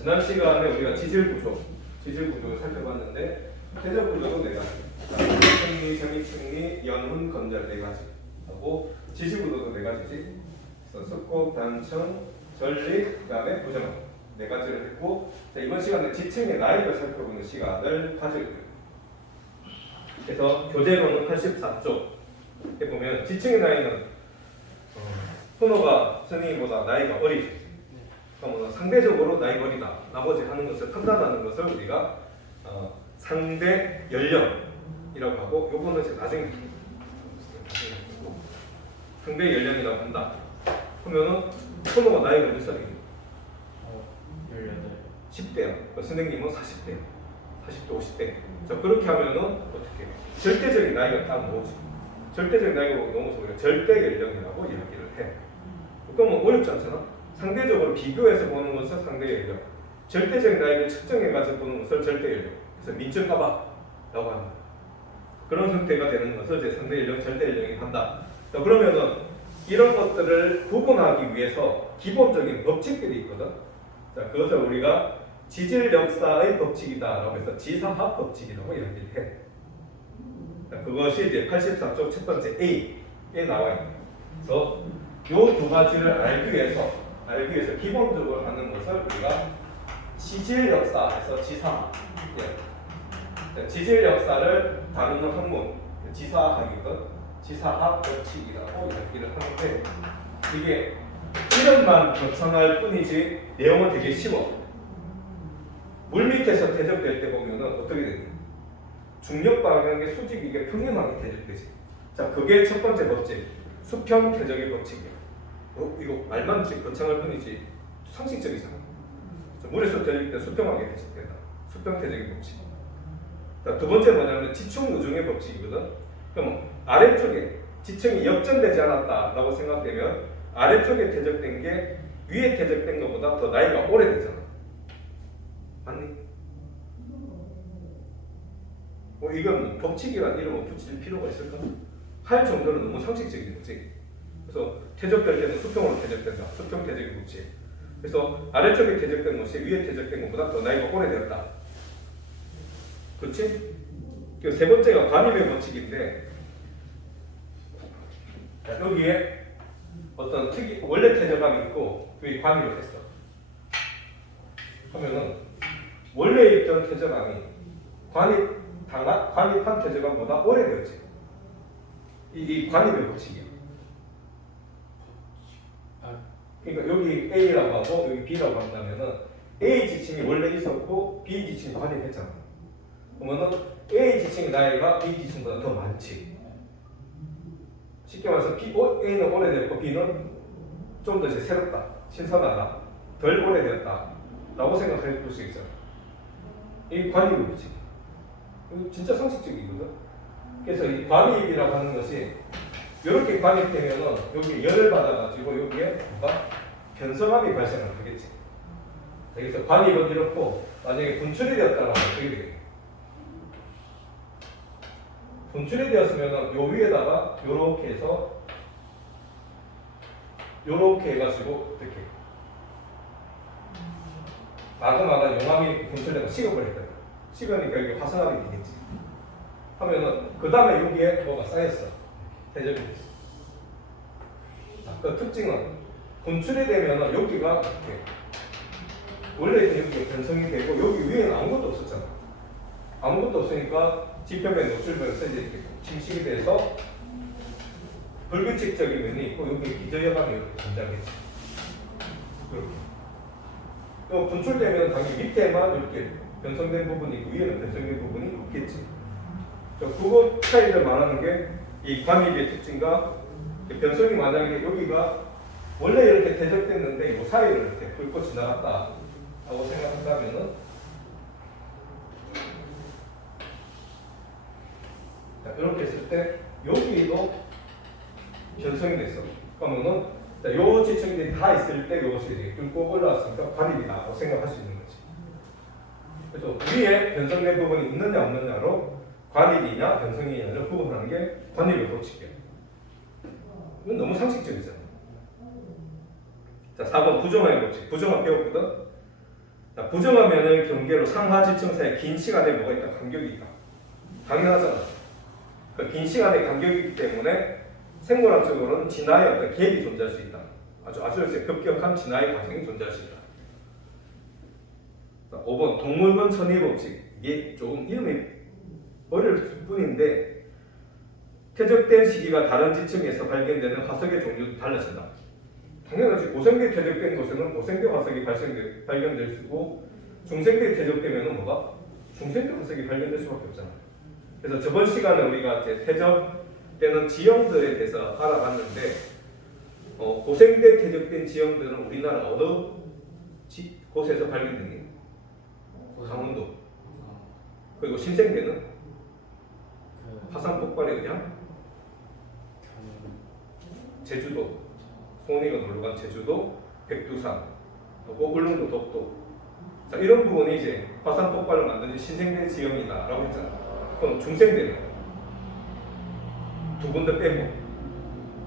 지난 시간에 우리가 지질 구조를 살펴봤는데 퇴적 구조도 네 가지. 생리, 점입, 연훈, 건절 네 가지. 하고 지질 구조도 네 가지지. 그래서 습곡, 단층, 전리, 그다음에 부정학 네 가지를 했고, 자, 이번 시간에 지층의 나이를 살펴보는 시간을 가질 거예요. 그래서 교재로는 84쪽 해보면 지층의 나이는 훈호가 스님보다 나이가 어리죠. 그러면 상대적으로 나이가 어리다. 나머지 하는 것을 판단하는 것을 우리가 상대 연령이라고 하고, 요거는 이제 나중에 상대 연령이라고 한다. 그러면은 훈호가 나이가 몇 살이에요? 10대야. 선생님은 40대, 40대, 50대. 자, 그렇게 하면은 어떻게? 절대적인 나이가 딱 나오지. 절대적인 나이가 넘어서 우리가 절대 연령이라고 이야기를 해. 그러면 어렵지 않잖아? 상대적으로 비교해서 보는 것은 상대 연령, 절대적인 나이를 측정해가지고 보는 것을 절대 연령. 그래서 민증가봐라고 합니다. 그런 형태가 되는 것을 이제 상대 연령, 절대 연령이 한다. 자, 그러면은 이런 것들을 구분하기 위해서 기본적인 법칙들이 있거든. 자, 그것을 우리가 지질 역사의 법칙이다라고 해서 지사학 법칙이라고 이야기를 해. 자, 그것이 이제 84쪽 첫 번째 A에 나와 있는. 그래서 요 두 가지를 알기 위해서 기본적으로 하는 것을 우리가 지질 역사에서 지사학. 자, 지질 역사를 다루는 학문 지사학이거든. 지사학 법칙이라고 이야기를 하는데, 이게 이름만 거창할 뿐이지 내용은 되게 쉬워. 물 밑에서 퇴적될 때 보면은 어떻게 되냐? 중력 방향의 수직이 이게 평행하게 퇴적되지. 자, 그게 첫 번째 법칙, 수평 퇴적의 법칙이야. 이거 말만 거창할 뿐이지 상식적이잖아. 물에서 퇴적일 때 수평하게 퇴적된다. 수평 퇴적의 법칙. 자, 두 번째 뭐냐면 지층 우중의 법칙이거든. 그럼 아래쪽에 지층이 역전되지 않았다라고 생각되면 아래쪽에 퇴적된 게 위에 퇴적된 것보다 더 나이가 오래되잖아. 맞니? 이건 법칙이란 이름을 붙일 필요가 있을까? 할 정도는 너무 상식적인 거지. 그래서 퇴적될 때는 수평으로 퇴적된다. 수평 퇴적의 법칙. 그래서 아래쪽에 퇴적된 것이 위에 퇴적된 것보다 더 나이가 오래되었다. 그렇지? 세 번째가 관입의 법칙인데, 여기에 어떤 원래 퇴적감이 있고 여기 관입을 했어. 하면은 원래 있던 퇴적감이 관입한 퇴적감보다 오래되었지. 이 관입의 법칙이야. 그러니까 여기 A라고 하고 여기 B라고 한다면은 A 지층이 원래 있었고 B 지층이 관입했잖아. 그러면은 A 지층의 나이가 B 지층보다 더 많지. 쉽게 말해서 A는 오래됐고 B는 좀 더 이제 새롭다, 신선하다, 덜 오래되었다 라고 생각해 볼 수 있잖아. 이 관입의 법칙. 이거 진짜 상식적이거든. 그래서 이 관입이라고 하는 것이 이렇게 관입되면은 여기 열을 받아가지고 여기에 뭔가 변성함이 발생을 하겠지. 그래서 관입은 이렇고 나중에 분출이 되었다라고 하면 어떻게 되겠냐? 분출이 되었으면은 요 위에다가 요렇게 해서 요렇게 해가지고 이렇게 마그마가 용암이 분출되고 식어버릴 거야. 식으니까 여기 화산암이 되겠지. 하면은 그 다음에 여기에 뭐가 쌓였어. 퇴적이 됐어. 그 특징은 분출이 되면은 여기가 이렇게 원래 여기가 변성이 되고 여기 위에는 아무것도 없었잖아. 아무것도 없으니까 지표면 노출면서 이제 이렇게 침식이 돼서 불규칙적인 면이 있고 여기 기저혈압이 이렇게 존재하겠지. 이렇게. 또 분출되면 당연히 밑에만 이렇게 변성된 부분이 있고 위에는 변성된 부분이 없겠지. 그거 차이를 말하는 게 이 관입의 특징과 변성이 만약에 여기가 원래 이렇게 퇴적됐는데 이 사이를 이렇게 훑고 지나갔다 하고 생각한다면은, 자, 이렇게 했을 때 여기도 변성이 됐어. 그러면은 요 지층들이 다 있을 때 이것이 뚫고 올라왔으니까 관입이다라고 생각할 수 있는 거지. 그래서 위에 변성된 부분이 있느냐 없느냐로 관입이냐 변성이냐를 구분하는 게 관입의 법칙이야. 이건 너무 상식적이잖아. 자, 4번 부정화의 법칙. 부정화 배웠거든? 자, 부정하면은 경계로 상하 지층 사이에 긴 시간에 뭐가 있다? 간격이 있다. 당연하잖아. 그 긴 시간의 간격이 있기 때문에 생물학적으로는 진화의 어떤 갭이 존재할 수 있다. 아주 이제 급격한 진화의 과정이 존재할 수 있다. 자, 5번 동물원 천의 법칙. 이게 조금 이름이 어려울 뿐인데 퇴적된 시기가 다른 지층에서 발견되는 화석의 종류도 달라진다. 당연하지. 고생대 퇴적된 곳에는 고생대 화석이 발견될 수고 중생대 퇴적되면 뭐가? 중생대 화석이 발견될 수밖에 없잖아. 그래서 저번 시간에 우리가 이제 퇴적되는 지형들에 대해서 알아봤는데 고생대 퇴적된 지형들은 우리나라 어느 곳에서 발견됐니? 강원도. 그리고 신생대는 화산 폭발에 의한 제주도. 송이가 놀러간 제주도, 백두산, 또 울릉도, 독도. 자, 이런 부분이 이제 화산 폭발을 만든 신생대 지형이다라고 했잖아. 그럼 중생대는 두 군데 빼고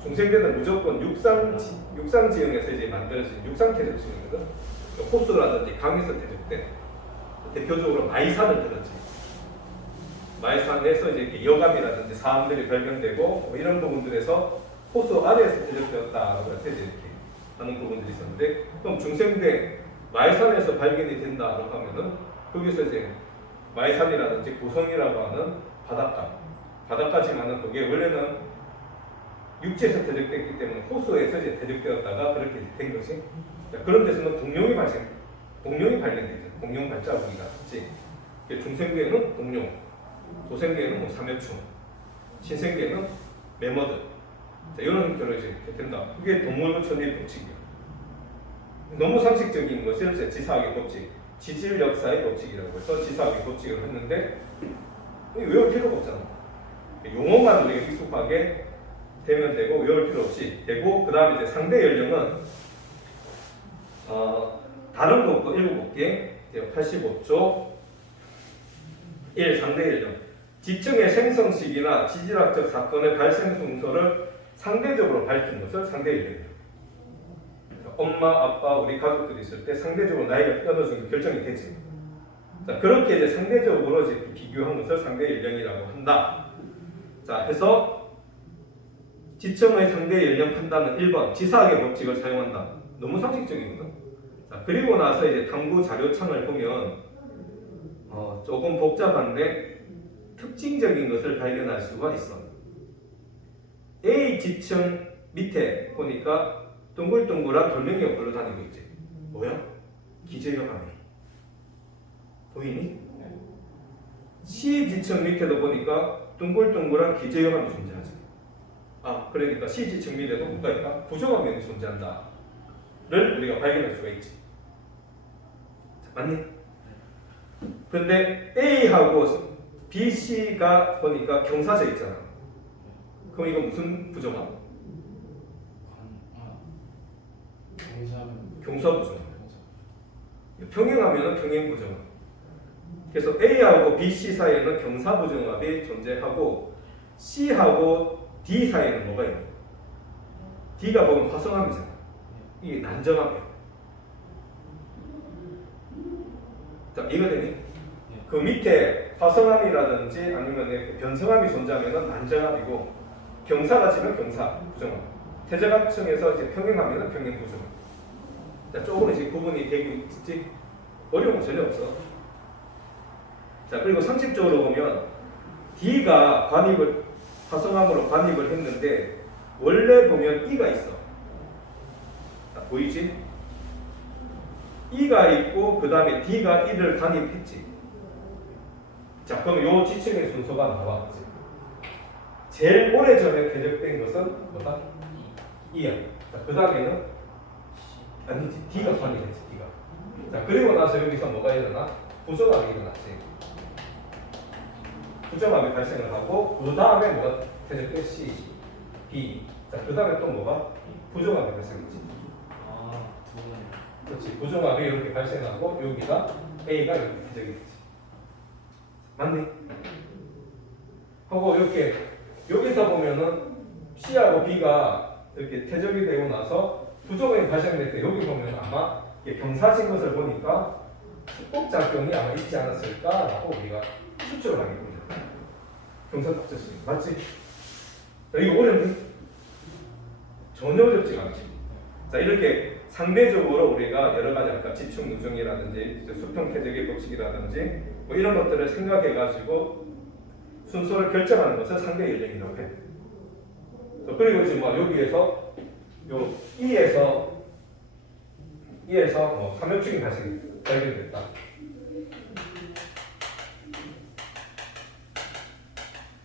중생대는 무조건 육상 지형에서 이제 만들어진 육상 퇴적 지형이거든. 호수라든지 강에서 퇴적된 대표적으로 마이산을 들었지. 마이산에서 이제 이렇게 여감이라든지 사암들이 발견되고 뭐 이런 부분들에서 호수 아래에서 퇴적되었다라고 해서 이렇게 하는 부분들이 있었는데, 그럼 중생대 마이산에서 발견이 된다라고 하면은 거기서 이제 마이산이라든지 고성이라고 하는 바닷가지만은 그게 원래는 육지에서 퇴적됐기 때문에 호수에서 이제 퇴적되었다가 그렇게 된 것이. 그런 데서는 공룡이 발견되죠. 공룡 발자국이가 있지. 중생대는 공룡, 고생대는 뭐 삼엽충, 신생대는 매머드. 자, 이런 형태로 이제 된다. 그게 동물원 천의 법칙이에요. 너무 상식적인 것을 이제 지사학의 법칙, 지질 역사의 법칙이라고 해서 지사학의 법칙을 했는데 외울 필요가 없잖아. 용어만 우리가 익숙하게 되면 되고 외울 필요 없이 되고, 그 다음에 이제 상대 연령은 다른 것도 읽어볼게. 85조 1. 상대 연령. 지층의 생성 시기나 지질학적 사건의 발생 순서를 상대적으로 밝힌 것을 상대 연령이에요. 엄마, 아빠, 우리 가족들이 있을 때 상대적으로 나이가 어느 정도 결정이 되지. 자, 그렇게 이제 상대적으로 이제 비교한 것을 상대 연령이라고 한다. 자, 해서 지층의 상대 연령 판단은 1번 지사학의 법칙을 사용한다. 너무 상식적이거든. 자, 그리고 나서 이제 탐구 자료창을 보면 조금 복잡한데 특징적인 것을 발견할 수가 있어. A 지층 밑에 보니까 동글동글한 돌멩이가 굴러다니고 있지. 뭐야? 기저효과네. 보이니? C 지층 밑에도 보니까 동글동글한 기저효과이 존재하지. 그러니까 C 지층 밑에도 뭐가 있다? 부정화면이 존재한다. 를 우리가 발견할 수가 있지. 맞니? 근데 A하고 B, C가 보니까 경사져 있잖아. 그럼 이거 무슨 부정화? 경사 부정화. 평행하면 평행 부정화. 그래서 A하고 B, C 사이에는 경사 부정합이 존재하고 C하고 D 사이에는 뭐가 있는? D가 보면 화성암이잖아. 이게 난정암이야. 자, 이거 되니? 그 밑에 화성암이라든지 아니면 변성암이 존재하면 난정암이고, 경사가 지면 경사 부정암, 퇴적합층에서 이제 평행하면 평행 부정암. 자, 조금 이제 구분이 되고 있지. 어려운 거 전혀 없어. 자, 그리고 상식적으로 보면 D가 화성암으로 관입을 했는데 원래 보면 E가 있어. 자, 보이지? E가 있고 그 다음에 D가 E를 관입했지. 자, 그럼 요 지층의 순서가 나와. 제일 오래전에 퇴적된 것은 뭐다? E야. 자, 그 다음에는 아니지, D가 관입했지. D가. 자, 그리고 나서 여기서 뭐가 일어나? 부정합이 일어났지. 부정합이 발생을 하고 그 다음에 뭐가 퇴적된? C, B. 자, 그 다음에 또 뭐가? 부정합이 발생했지. 그렇지. 부정합이 이렇게 발생하고 여기가 A가 이렇게 퇴적이 되지. 맞니? 하고 이렇게 여기서 보면은 C하고 B가 이렇게 퇴적이 되고 나서 부정합이 발생될 때 여기 보면 아마 경사진 것을 보니까 수법작용이 아마 있지 않았을까라고 우리가 추측을 하게 됩니다. 경선 합쳤습니다. 맞지? 자, 이거 어렵니? 전혀 어렵지 않지. 자, 이렇게 상대적으로 우리가 여러 가지 아까 지축 누정이라든지 수평 태적의 법칙이라든지 뭐 이런 것들을 생각해가지고 순서를 결정하는 것을 상대 연령이라고 해. 그리고 지금 뭐 여기에서 요 E에서 뭐 삼엽축이 발견됐다.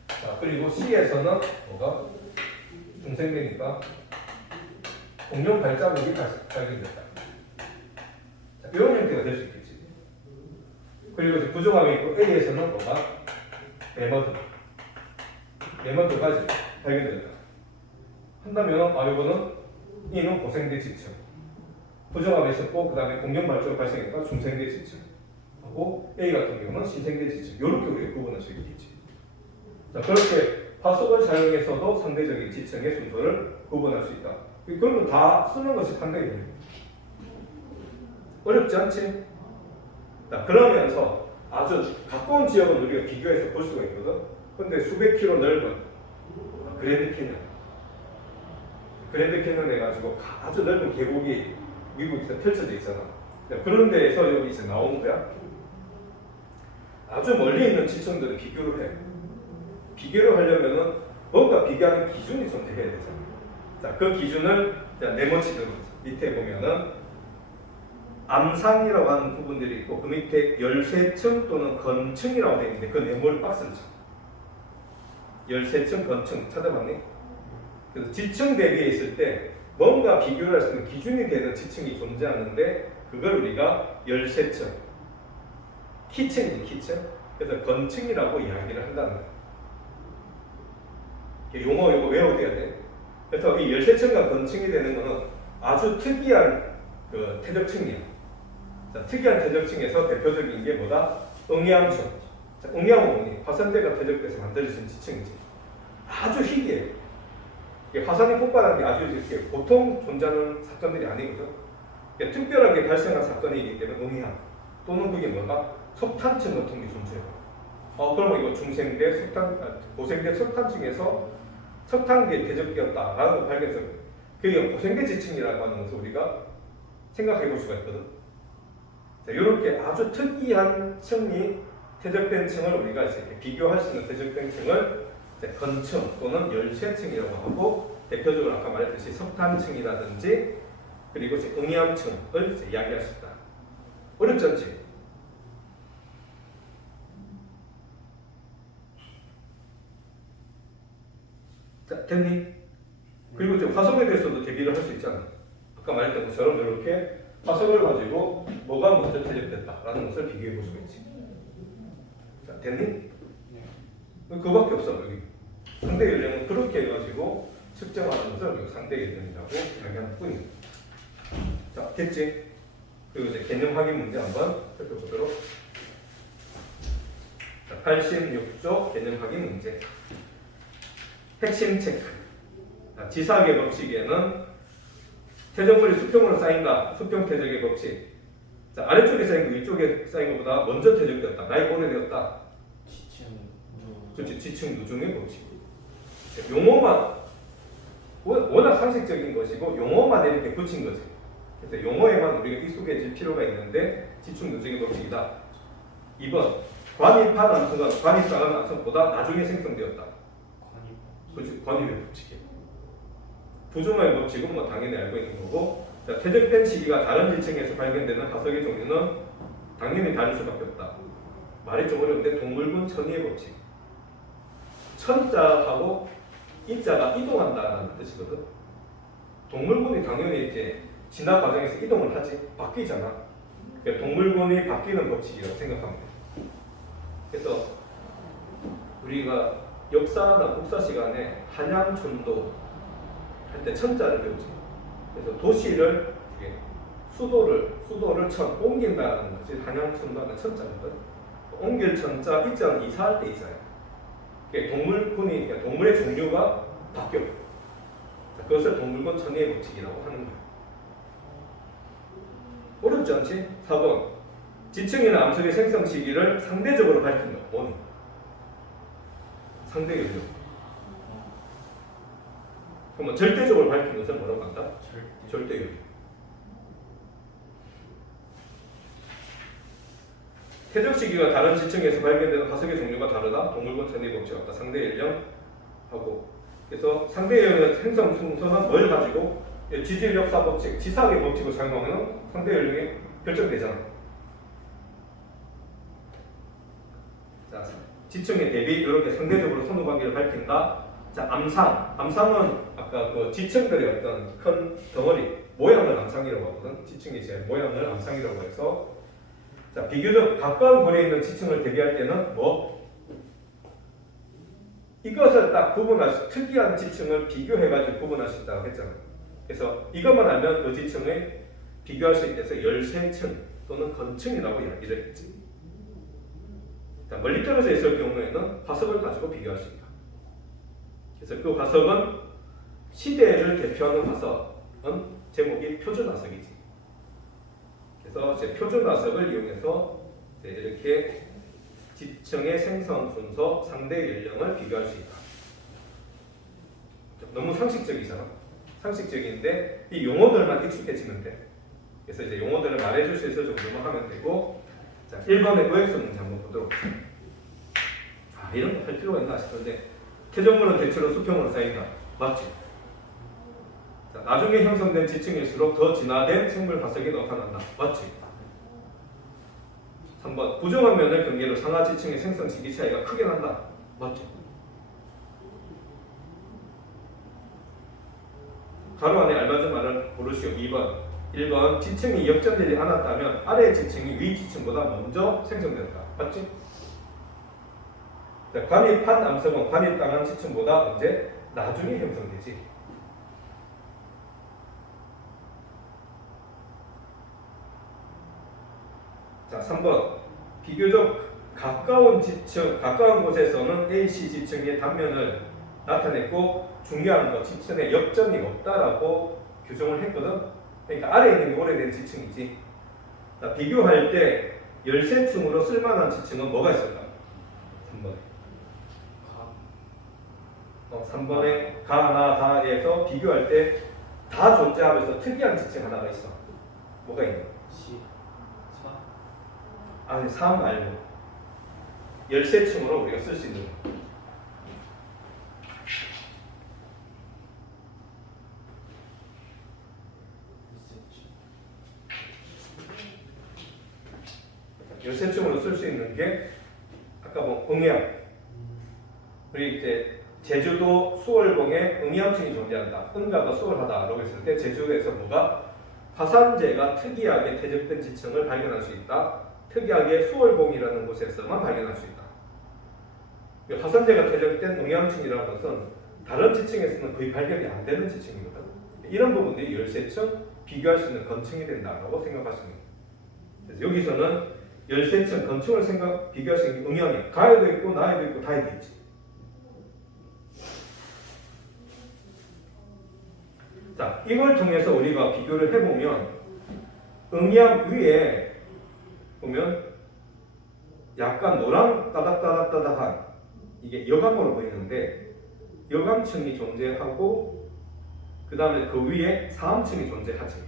자, 그리고 C에서는 뭐가 중생되니까 공룡 발자국이 발견됐다. 자, 이런 형태가 될 수 있겠지. 그리고 이제 부정함이 있고 A에서는 뭐가 매머드가 발견됐다. 한다면 이거는 E는 고생대 지층, 부정함이 있었고 그 다음에 공룡 발자국 발생했다 중생대 지층 하고 A 같은 경우는 신생대 지층 이렇게 우리가 구분할 수 있겠지. 자, 그렇게 화속을 사용해서도 상대적인 지층의 순서를 구분할 수 있다. 그런 거 다 쓰는 것이 상당히 어렵지 않지? 자, 그러면서 아주 가까운 지역은 우리가 비교해서 볼 수가 있거든. 근데 수백 킬로 넓은 그랜드 캐년 해가지고 아주 넓은 계곡이 미국에서 펼쳐져 있잖아. 그런 데에서 여기 이제 나오는 거야. 아주 멀리 있는 지층들을 비교를 해. 비교를 하려면은 뭔가 비교하는 기준이 존재해야 되잖아. 자, 그 기준을 네모치는 거지. 밑에 보면은 암상이라고 하는 부분들이 있고 그 밑에 열쇠층 또는 건층이라고 되어 있는데 그 네모를 박스를 쳐. 열쇠층, 건층 찾아봤니? 그래서 지층 대비에 있을 때 뭔가 비교를 할 수 있는 기준이 되는 지층이 존재하는데 그걸 우리가 열쇠층, 키층이지 키층. 그래서 건층이라고 이야기를 한다는 거야. 용어 이거 외워둬야 돼. 그래서 이 열쇠층과 건층이 되는 것은 아주 특이한 그 태적층이야. 자, 특이한 태적층에서 대표적인 게 뭐다? 응양층. 자, 응양은 뭐니? 화산재가 퇴적돼서 만들어진 지층이지. 아주 희귀해. 화산이 폭발하는 게 아주 이렇게 보통 존재하는 사건들이 아니거든. 특별하게 발생한 사건이기 때문에 응양 또는 그게 뭐가? 석탄층 같은 게 존재해. 그러면 이거 중생대, 고생대 석탄층에서 석탄계에 대적되었다라는 걸 발견해서 그게 고생대 지층이라고 하는 것을 우리가 생각해 볼 수가 있거든. 자, 이렇게 아주 특이한 층이 퇴적된 층을 우리가 이제 비교할 수 있는 퇴적된 층을 건층 또는 열쇠층이라고 하고 대표적으로 아까 말했듯이 석탄층이라든지 그리고 응양층을 이야기할 수 있다. 어렵지 않지? 자, 됐니? 그리고 이제 화석에 대해서도 대비를 할 수 있잖아. 아까 말했던 것처럼 이렇게 화석을 가지고 뭐가 먼저 퇴적됐다라는 것을 비교해 볼 수가 있지. 자, 됐니? 그거밖에 없어 여기. 상대 연령은 그렇게 해가지고 측정하는 것을 우리가 상대 연령이라고 이야기하는 뿐이야. 자, 됐지? 그리고 이제 개념 확인 문제 한번 살펴보도록. 자, 86조 개념 확인 문제. 핵심 체크. 자, 지사학의 법칙에는 퇴적물이 수평으로 쌓인다. 수평 퇴적의 법칙. 자, 아래쪽에 쌓인 거 위쪽에 쌓인 것보다 먼저 퇴적되었다. 나이가 오래되었다. 그렇지, 지층 누중의 법칙. 용어만 워낙 상식적인 것이고 용어만 이렇게 붙인 거지. 그래서 용어에만 우리가 익숙해질 필요가 있는데 지층 누중의 법칙이다. 2번 관입한 암수가 관입당한 암수보다 나중에 생성되었다. 그렇지, 관입의 법칙이야. 부정의 법칙은 뭐 당연히 알고 있는 거고. 자, 퇴적된 시기가 다른 지층에서 발견되는 화석의 종류는 당연히 다를 수밖에 없다. 말이 좀 어려운데 동물군 천의의 법칙. 천자하고 이자가 이동한다는 뜻이거든. 동물군이 당연히 이렇게 진화 과정에서 이동을 하지. 바뀌잖아. 그러니까 동물군이 바뀌는 법칙이라고 생각합니다. 그래서 우리가 역사나 국사 시간에 한양천도 할 때 천자를 배우지. 그래서 도시를 수도를 옮긴다는 것이 한양천도하는 천자거든. 옮길 천자, 이자는 이사할 때 이자야. 동물군이 동물의 종류가 바뀌어. 그것을 동물군 천의의 법칙이라고 하는 거야. 어렵지 않지? 4번 지층이나 암석의 생성 시기를 상대적으로 밝힌다. 뭐니? 상대 연령. 그러면 절대적으로 밝힌 것은 뭐라고 한다? 절대 연령. 퇴적 시기가 다른 지층에서 발견되는 화석의 종류가 다르다. 동물권 천리 법칙 같다. 상대 연령 하고. 그래서 상대 연령의 생성 순서는 뭘 가지고 지질 역사 법칙, 지사학의 법칙을 사용하면 상대 연령이 결정되잖아. 자, 지층에 대비 이렇게 상대적으로 선후관계를 밝힌다. 자, 암상은 아까 그 지층들의 어떤 큰 덩어리 모양을 암상이라고 하거든. 지층의 제 모양을 암상이라고 해서, 자, 비교적 가까운 거리에 있는 지층을 대비할 때는 뭐 이것을 딱 구분할 수, 특이한 지층을 비교해가지고 구분할 수 있다고 했잖아. 그래서 이것만 알면 그 지층을 비교할 수 있게 열쇠층 또는 건층이라고 이야기를 했지. 자, 멀리 떨어져 있을 경우에는 화석을 가지고 비교할 수 있다. 그래서 그 화석은 시대를 대표하는 화석은 제목이 표준 화석이지. 그래서 이제 표준 화석을 이용해서 이제 이렇게 지층의 생성 순서, 상대 연령을 비교할 수 있다. 너무 상식적이잖아. 상식적인데 이 용어들만 익숙해지면 돼. 그래서 이제 용어들을 말해줄 수 있을 정도만 하면 되고, 자, 1번의 고역선 문제 한번 보도록 하겠습니다. 아, 이런 거 할 필요가 있나 싶은데, 퇴적물은 대체로 수평으로 쌓인다. 맞지? 자, 나중에 형성된 지층일수록 더 진화된 생물 화석이 나타난다. 맞지? 3번 부정한 면을 경계로 상하 지층의 생성 시기 차이가 크게 난다. 맞죠? 가로 안에 알맞은 말을 고르시오. 2번 1번 지층이 역전되지 않았다면 아래 지층이 위 지층보다 먼저 생성된다. 맞지? 자, 관입한 암석은 관입당한 지층보다 언제? 나중에 형성되지. 자, 3번 비교적 가까운 지층, 가까운 곳에서는 AC 지층의 단면을 나타냈고 중요한 거 지층에 역전이 없다라고 규정을 했거든. 그러니까 아래에 있는 게 오래된 지층이지. 자, 비교할 때 열쇠층으로 쓸만한 지층은 뭐가 있을까? 3번에 3번에 가나다에서 비교할 때 다 존재하면서 특이한 지층 하나가 있어. 뭐가 있냐? 아니 3 말고 열쇠층으로 우리가 쓸 수 있는 거. 열쇠층으로 쓸 수 있는 게 아까 뭐 응양, 우리 이제 제주도 수월봉에 응양층이 존재한다. 응가가 수월하다라고 했을 때 제주도에서 뭐가 화산재가 특이하게 퇴적된 지층을 발견할 수 있다. 특이하게 수월봉이라는 곳에서만 발견할 수 있다. 화산재가 퇴적된 응양층이라는 것은 다른 지층에서는 거의 발견이 안 되는 지층이거든. 이런 부분들이 열쇠층, 비교할 수 있는 건층이 된다고 생각할 수 있는 거예요. 그래서 여기서는 열쇠층, 건층을 비교할 수 있는 응양이 가에도 있고 나에도 있고 다에도 있지. 자, 이걸 통해서 우리가 비교를 해보면 응양 위에 보면 약간 노랑 따닥따닥따닥한 이게 여감으로 보이는데 여감층이 존재하고 그 다음에 그 위에 사암층이 존재하지.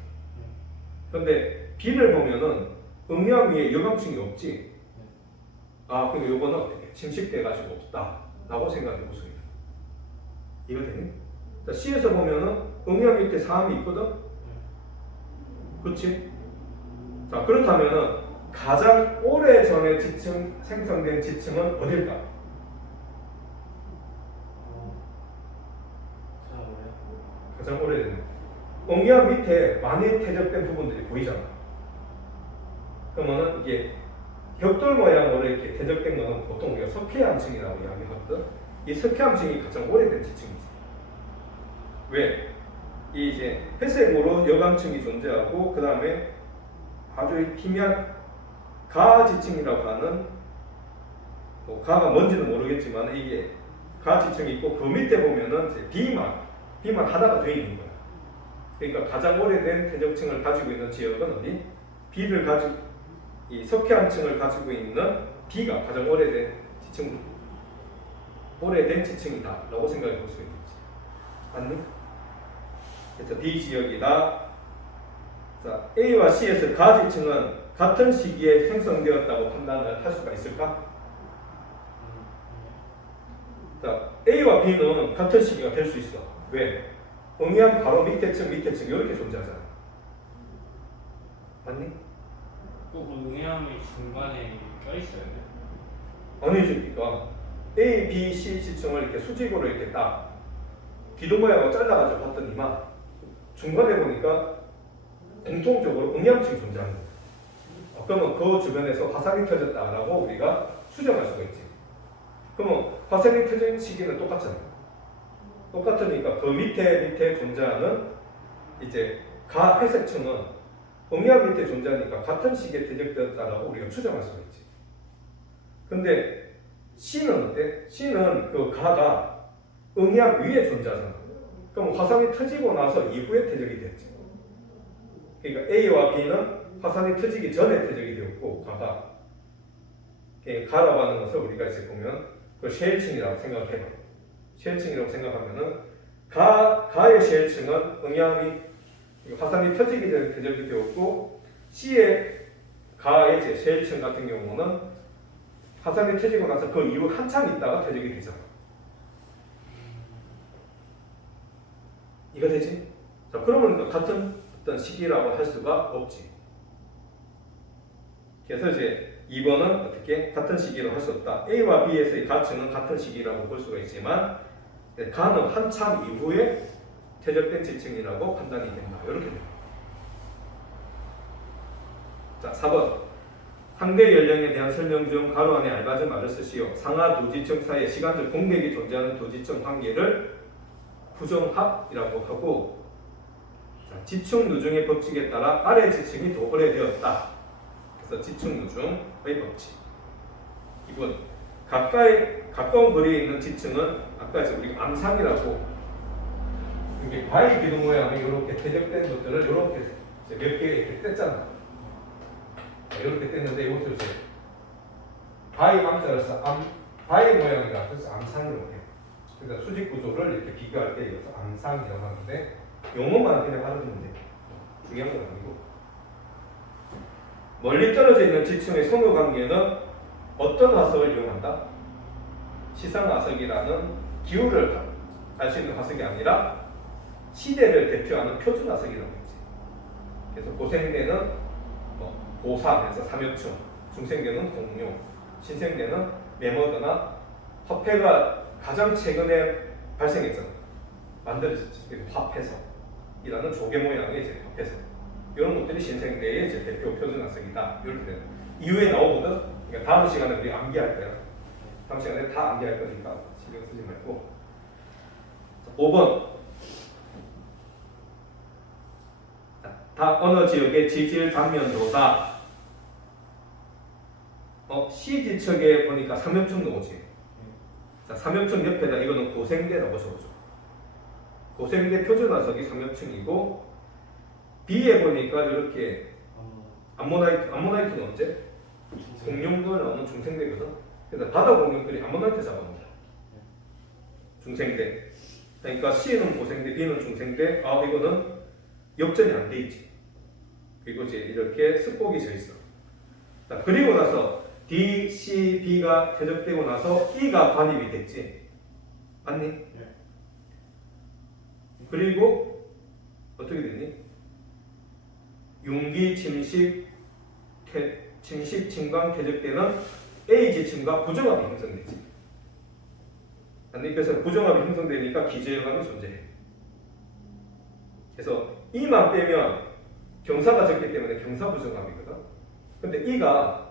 그런데 B를 보면은 응양 위에 여감층이 없지. 아, 그럼 요거는 어떻게 침식돼가지고 없다라고 생각해 보세요. 이거 되니? 자, C에서 보면은 응양 밑에 사암이 있거든? 그렇지? 자, 그렇다면은 가장 오래전에 지층, 생성된 지층은 어딜까? 가장 오래된. 응양 밑에 많이 퇴적된 부분들이 보이잖아. 그러면은 이게 벽돌 모양으로 이렇게 퇴적된 거는 보통 우리가 석회암층이라고 이야기하거든. 이 석회암층이 가장 오래된 지층이지. 왜? 이 이제 회색으로 여감층이 존재하고 그 다음에 아주 희미한 가지층이라고 하는, 뭐 가가 뭔지는 모르겠지만 이게 가지층이 있고 그 밑에 보면은 이제 비만 하나가 되어 있는 거야. 그러니까 가장 오래된 퇴적층을 가지고 있는 지역은 어디? B를 가지고 이 석회암층을 가지고 있는 B가 가장 오래된 지층이다라고 생각해 볼 수 있겠지. 맞니? 그래서 B 지역이다. 자, A와 C에서 가지층은 같은 시기에 생성되었다고 판단을 할 수가 있을까? 자, A와 B는 같은 시기가 될 수 있어. 왜? 응양 바로 밑에 층 이렇게 존재하잖아. 맞니? 꼭 응양이 중간에 껴있어야 돼? 아니지. 그러니까 A, B, C 지층을 이렇게 수직으로 이렇게 딱 기둥 모양으로 잘라가지고 봤더니만 중간에 보니까 공통적으로 응양층이 존재하는 거야. 그러면 그 주변에서 화산이 켜졌다라고 우리가 추정할 수가 있지. 그러면 화산이 켜진 시기는 똑같잖아요. 똑같으니까 그 밑에 존재하는 이제 가회색층은 응양 밑에 존재하니까 같은 시기에 대적되었다라고 우리가 추정할 수가 있지. 근데 C는 어때? C는 그 가가 응양 위에 존재하잖아. 그럼 화산이 터지고 나서 이후에 퇴적이 됐지. 그러니까 A와 B는 화산이 터지기 전에 퇴적이 되었고 가가 가라고 하는 것을 우리가 이제 보면 그 셰일층이라고 생각을 해봐. 셰일층이라고 생각하면은 가의 셰일층은 응양이 화산이 터지기 전에 퇴적이 되었고 C의 가의 이제 셰일층 같은 경우는 화산이 터지고 나서 그 이후 한참 있다가 퇴적이 되잖아. 이거 되지? 자, 그러면 같은 어떤 시기라고 할 수가 없지. 그래서 이제 2번은 어떻게 같은 시기로 할 수 없다. A와 B에서의 가층은 같은 시기라고 볼 수가 있지만 가는 한참 이후에 퇴적된 지층이라고 판단이 된다. 이렇게 됩니다. 자, 4번. 상대 연령에 대한 설명 중 가로 안에 알맞은 말을 쓰시오. 상하 두 지층 사이에 시간적 공백이 존재하는 두 지층 관계를 부정합이라고 하고, 자, 지층 누중의 법칙에 따라 아래 지층이 더 오래되었다. 그래서 지층 누중의 법칙. 이번 가까운 거리에 있는 지층은 아까 우리가 암상이라고 이게 바위 기둥 모양의 이렇게 퇴적된 것들을 이렇게 몇 개 이렇게 뗐잖아. 이렇게 뗐는데 이것을 이제 바위 암자를 써 바위 모양이라 그래서 암상이라고 해요. 그래서 수직 구조를 이렇게 비교할 때 이것을 암상이라고 하는데 용어만 그냥 알아두면 돼. 중요한 건 아니고. 멀리 떨어져 있는 지층의 선호 관계는 어떤 화석을 이용한다? 시상 화석이라는 기후를 알 수 있는 화석이 아니라 시대를 대표하는 표준 화석이라고 했지. 그래서 고생대는 고산에서 삼엽충, 중생대는 공룡, 신생대는 메머드나 화폐가 가장 최근에 발생했잖아. 만들어졌지. 그래서 화폐석이라는 조개 모양의 이제 화폐석. 이런 것들이 신생대의 이제 대표 표준 화석이다. 이렇게 되는. 이후에 나오거든. 그러니까 다음 시간에 우리 암기할 거야. 다음 시간에 다 암기할 거니까 신경 쓰지 말고. 5번. 다 어느 지역의 지질 단면도다. C 지척에 보니까 삼엽충 나오지. 자, 삼엽충 옆에다 이거는 고생대라고 적어줘. 고생대 표준 화석이 삼엽충이고 B에 보니까 이렇게 암모나이트는 언제? 공룡들 나오는 중생대거든. 그래서 바다 공룡들이 암모나이트 잡아먹는다. 중생대. 그러니까 C는 고생대, B는 중생대. 이거는 역전이 안 돼 있지. 그리고 이제 이렇게 습곡이 져 있어. 자, 그리고 나서 D, C, B가 퇴적되고 나서 E가 관입이 됐지. 맞니? 네. 그리고 어떻게 되니? 융기, 침식, 침광 퇴적되는 A 지층과 부정합이 형성되지. 아니, 그래서 부정합이 형성되니까 기저혈감이 존재해. 그래서 E만 빼면 경사가 적기 때문에 경사부정합이거든. 근데 E가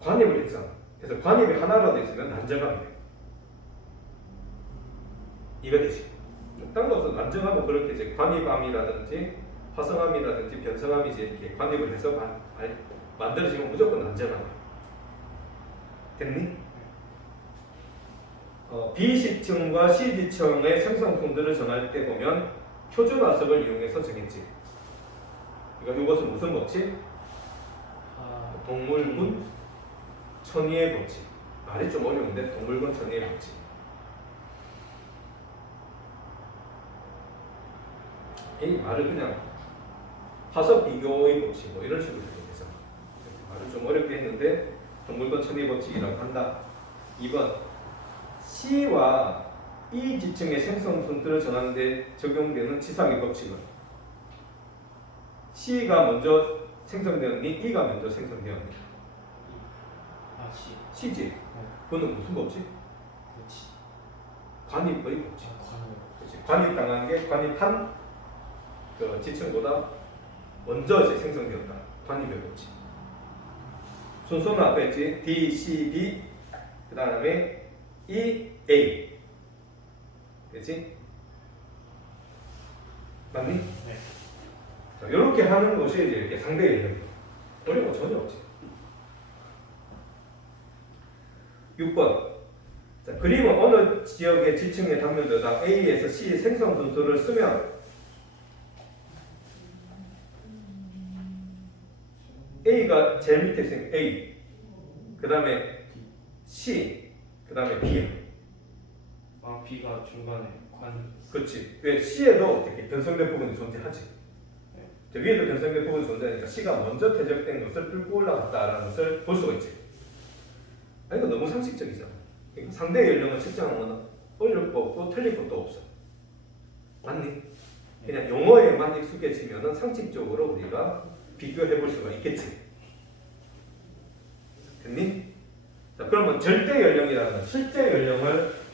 관입을 했잖아. 그래서 관입이 하나라도 있으면 난정합이 돼. 이거 되지. 딴 것은 난정하고 그렇게 이제 관입암이라든지 화성암이라든지 변성암이 이제 이렇게 관입을 해서 만들어지면 무조건 난정합이야. 됐니? B지층과 C지층의 생성품들을 정할 때 보면 표준 화석을 이용해서 정했지. 그러니까 이것은 무슨 법칙? 동물군 천의의 법칙. 말이 좀 어려운데 동물군 천의의 법칙. 이 말을 그냥 화석 비교의 법칙 뭐 이런 식으로 해도 되잖아. 말을 좀 어렵게 했는데 동물권 천의 법칙이라고 한다. 2번 C와 E 지층의 생성 순서를 전하는데 적용되는 지상의 법칙은 C가 먼저 생성되었니? E가 먼저 생성되었니? 아, 씨. C지. 그거는 무슨 법칙? 그렇지. 관입의 법칙. 관을. 그렇지. 관입당한 게 관입한 그 지층보다 먼저 이제 생성되었다. 관입의 법칙. 순서는 아까 했지. D, C, B 그 다음에 E, A 되지? 맞니? 네. 자, 이렇게 하는 것이 이제 이렇게 상대 연령이야. 어려운 거 전혀 없지. 6번. 자, 그림은 어느 지역의 지층의 단면들당 A에서 C의 생성 순서를 쓰면 A가 제일 밑에 있으면 A, 그 다음에 C, 그 다음에 B. 아, B가 중간에 관. 그렇지. 왜 C에도 어떻게 변성된 부분이 존재하지? 네. 저 위에도 변성된 부분이 존재하니까 C가 먼저 퇴적된 것을 뚫고 올라갔다라는 것을 볼 수가 있지. 아니, 이거 너무 상식적이잖아. 그러니까 상대 연령을 측정하는 건 어려울 거 없고 틀릴 것도 없어. 맞니? 그냥 용어에만 익숙해지면은 상식적으로 우리가 비교해 볼 수가 있겠지. 됐니? 자, 그러면 절대 연령이라는 실제 연령을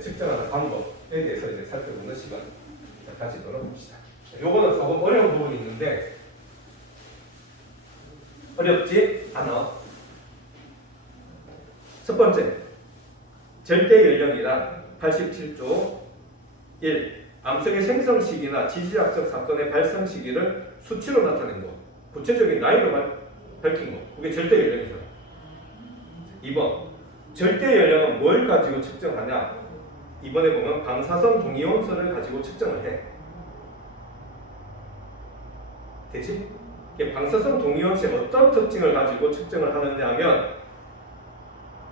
측정하는 방법에 대해서 이제 살펴보는 시간 가지도록 합시다. 요거는 조금 어려운 부분이 있는데 어렵지 않아. 첫 번째, 절대 연령이란 87조 1. 암석의 생성 시기나 지질학적 사건의 발생 시기를 수치로 나타낸 것, 구체적인 나이로 밝힌 것, 그게 절대 연령이죠. 2번, 절대 연령은 뭘 가지고 측정하냐? 이번에 보면 방사선 동위원소를 가지고 측정을 해. 되지? 이게 방사선 동위원소의 어떤 특징을 가지고 측정을 하느냐 하면,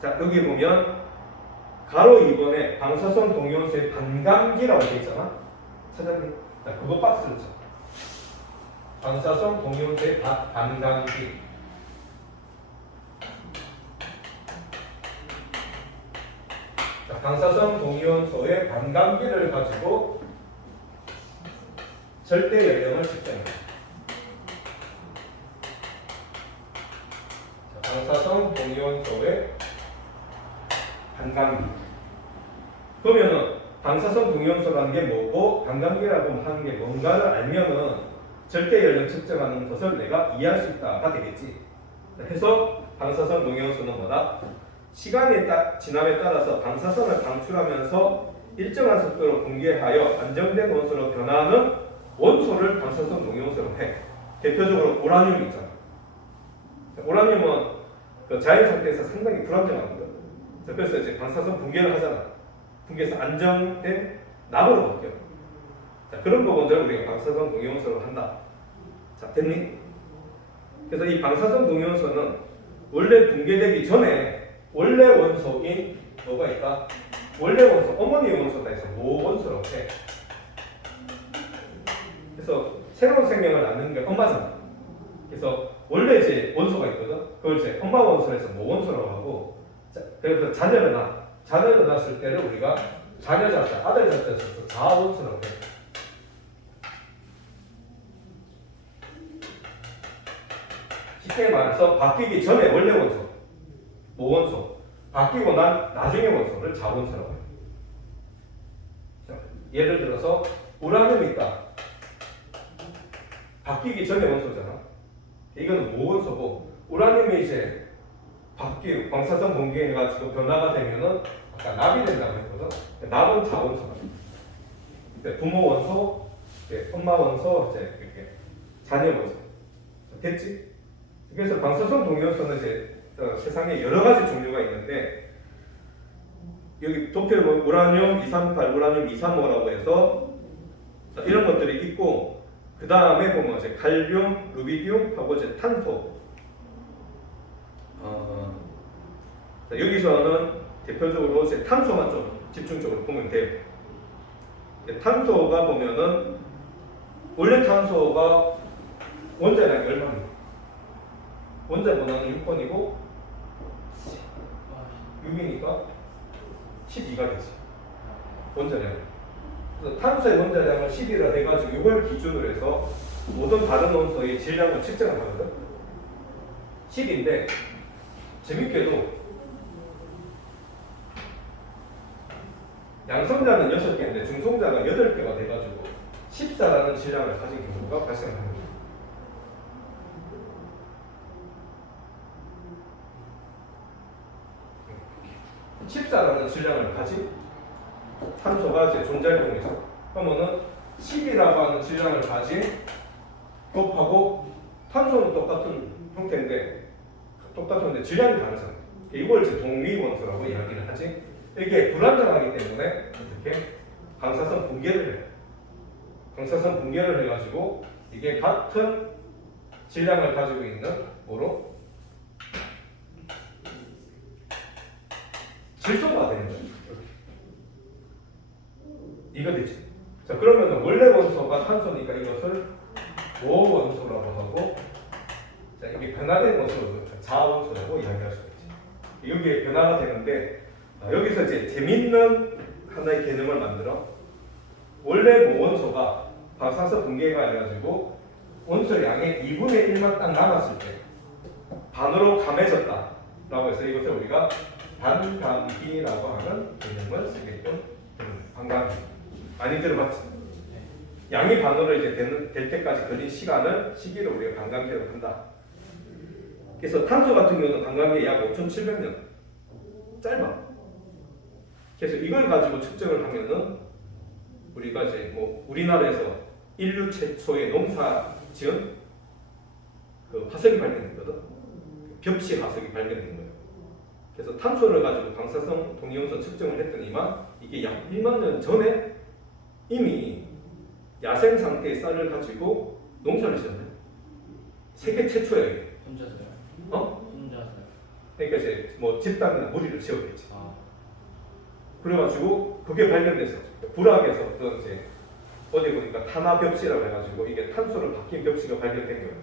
자, 여기 보면 가로 2번에 방사선 동위원소의 반감기라고 되어 있잖아. 찾았니? 자, 그거 박스를 쳐. 방사선 동위원소의 반감기. 자, 방사선 동위원소의 반감기를 가지고 절대 연령을 측정해. 자, 방사선 동위원소의 반감기. 그러면은 방사선 동위원소라는 게 뭐고 반감기라고 하는 게 뭔가를 알면은 절대 연령 측정하는 것을 내가 이해할 수 있다가 되겠지. 그래서 방사선 동위원소는 뭐다? 시간이 지남에 따라서 방사선을 방출하면서 일정한 속도로 분개하여 안정된 원소로 변하는 원소를 방사선 동위원소로 해. 대표적으로 우라늄이 있잖아. 우라늄은 그 자연 상태에서 상당히 불안정하거든. 그래서 이제 방사선 분개를 하잖아. 분개해서 안정된 나무로 바뀌어. 자, 그런 부분들을 우리가 방사선 동위원소로 한다. 자, 됐니? 그래서 이 방사선 동위원소는 원래 분개되기 전에 원래 원소인 뭐가 있다? 원래 원소, 어머니 원소가 있어. 모원소라고 해. 그래서 새로운 생명을 낳는 게 엄마잖아. 그래서 원래 이제 원소가 있거든. 그걸 이제 엄마 원소에서 모원소라고 하고, 자, 그래서 자녀를 낳았을 때를 우리가 자녀 자자, 아들 자자에서 자원소라고 해. 쉽게 말해서 바뀌기 전에 원래 원소, 모원소, 바뀌고 난 나중에 원소를 자원소라고 해. 자, 예를 들어서 우라늄이 있다. 바뀌기 전에 원소잖아. 이거는 모원소고, 우라늄이 이제 바뀌고 방사선 분개해가지고 변화가 되면은 아까 납이 된다고 했거든. 납은 자원소다. 부모 원소, 엄마 원소, 이제 이렇게 자녀 원소. 됐지? 그래서 방사선 동위원소는 이제 세상에 여러 가지 종류가 있는데, 여기 도표를 보면 우라늄 238, 우라늄 235라고 해서 이런 것들이 있고, 그 다음에 보면 이제 칼륨, 루비디움 하고 이제 탄소, 자, 여기서는 대표적으로 이제 탄소만 좀 집중적으로 보면 돼요. 탄소가 보면은 원래 탄소가 원자량이 얼마입니까? 원자 번호는 6번이고 6이니까 12가 되지. 원자량. 그래서 탄소의 원자량을 10이라 해가지고 이걸 기준으로 해서 모든 다른 원소의 질량을 측정을 하거든. 10인데 재밌게도 양성자는 6개인데 중성자가 8개가 돼가지고 14라는 질량을 가진 경우가 발생합니다. 14라는 질량을 가진 탄소가 이제 존재할 경우가 있어. 그러면은 10이라고 하는 질량을 가진 곱하고 탄소는 똑같은 형태인데 똑같은데 질량이 다르잖아요. 이걸 이제 동위원소라고 이야기를 하지. 이게 불안정하기 때문에 어떻게 방사선 붕괴를 해요. 방사선 붕괴를 해가지고 이게 같은 질량을 가지고 있는 뭐로 질소가 되는 거예요. 이거 되지. 자, 그러면 원래 원소가 탄소니까 이것을 모원소라고 하고, 자, 이게 변화된 원소를 자원소라고 이야기할 수가 있지. 여기에 변화가 되는데, 여기서 이제 재밌는 하나의 개념을 만들어. 원래 모원소가 방사선 붕괴가 해가지고 원소 양의 2분의 1만 딱 남았을 때 반으로 감해졌다라고 해서 이것을 우리가 반감기라고 하는 개념을 쓰게끔 됩니다. 반감기. 많이 들어봤지? 양이 반으로 이제 될 때까지 걸린 시기를 우리가 반감기라고 한다. 그래서 탄소 같은 경우는 반감기 약 5,700년. 짧아. 그래서 이걸 가지고 측정을 하면은 우리가 이제 뭐 우리나라에서 인류 최초의 농사 지은 그 화석이 발견됐거든. 벽시 화석이 발견된 거예요. 그래서 탄소를 가지고 방사성 동위원소 측정을 했더니만 이게 약 1만 년 전에 이미 야생 상태의 쌀을 가지고 농사를 지었네. 세계 최초야 이게. 혼자서요? 어? 혼자서요? 그러니까 이제 뭐 집단이나 무리를 지었겠지. 아, 그래가지고 그게 발견됐어. 불학에서 어떤 이제 어디 보니까 탄화 벽시라고 해가지고 이게 탄소로 바뀐 벽시가 발견된 거예요.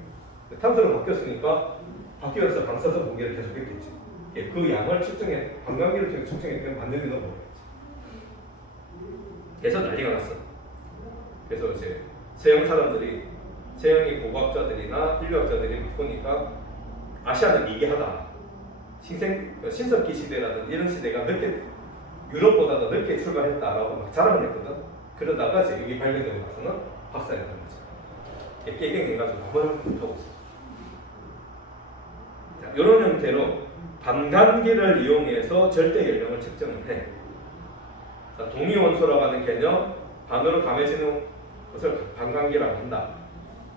탄소로 바뀌었으니까 바뀌어서 방사선 붕괴를 계속했겠지. 그 양을 측정해 반감기를 통해 측정했더니 반대로 넘어갔지. 그래서 난리가 났어. 그래서 이제 서양 사람들이 서양의 고고학자들이나 인류학자들이 보니까 아시아는 미개하다. 신석기 시대라든 이런 시대가 늦게 유럽보다 더 늦게 출발했다라고 막 자랑을 했거든. 그러다가 이제 여기 발견되고 나서는 박살이 난 거지. 깨갱해가지고 아무나 못하고 있어. 자, 이런 형태로 반감기를 이용해서 절대 연령을 측정을 해. 자, 동위원소라고 하는 개념, 반으로 감해지는 것을 반감기라고 한다.